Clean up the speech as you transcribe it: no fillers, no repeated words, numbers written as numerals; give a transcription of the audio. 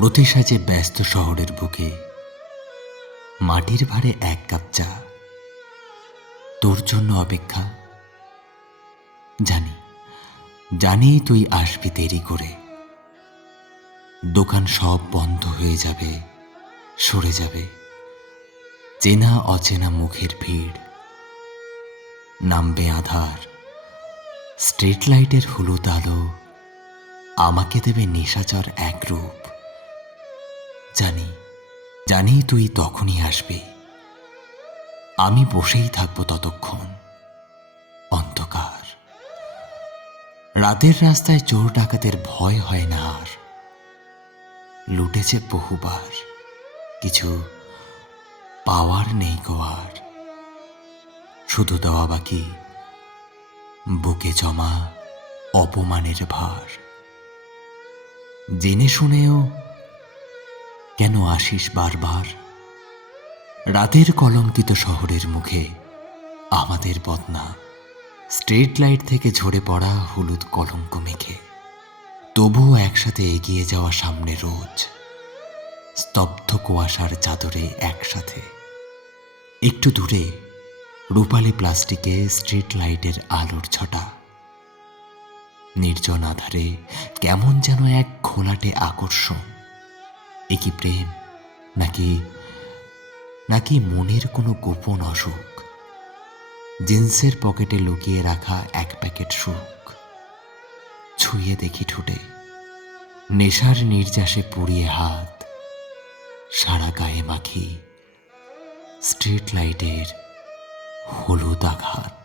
প্রতি সাজে ব্যস্ত শহরের বুকে মাটির ভারে এক কাপ চা, তোর জন্য অপেক্ষা। জানি জানি তুই আসবি দেরি করে। দোকান সব বন্ধ হয়ে যাবে, সরে যাবে চেনা অচেনা মুখের ভিড়। নামবে আধার, স্ট্রিট লাইটের হলুদ আলো আমাকে দেবে নিশাচর এক রূপ। জানি জানি তুই তখনই আসবি, আমি বসেই থাকবো ততক্ষণ। অন্ধকার রাতের রাস্তায় চোর ডাকাতের ভয় হয় না আর। লুটেছে বহুবার, কিছু পাওয়ার নেই গো আর। শুধু দেওয়া বাকি বুকে জমা অপমানের ভার। জেনে শুনেও কেন আসিস বারবার? রাতের কলঙ্কিত শহরের মুখে আমাদের বদনাম, স্ট্রিট লাইট থেকে ঝরে পড়া হলুদ কলঙ্ক মেখে। তবুও একসাথে এগিয়ে যাওয়া সামনে রোজ, স্তব্ধ কুয়াশার চাদরে একসাথে। একটু দূরে রূপালী প্লাস্টিকে স্ট্রিট লাইটের আলোর ছটা। নির্জন আধারে কেমন যেন এক ঘোলাটে আকর্ষণ। এ কি প্রেম, নাকি নাকি মনের কোনো গোপন অসুখ? জিন্সের পকেটে লুকিয়ে রাখা এক প্যাকেট সুখ। ছুঁয়ে দেখি ঠুটে, নেশার নির্যাসে পুড়িয়ে হাত। সারা গায়ে মাখি স্ট্রিট লাইটের হলুদ আঘাত।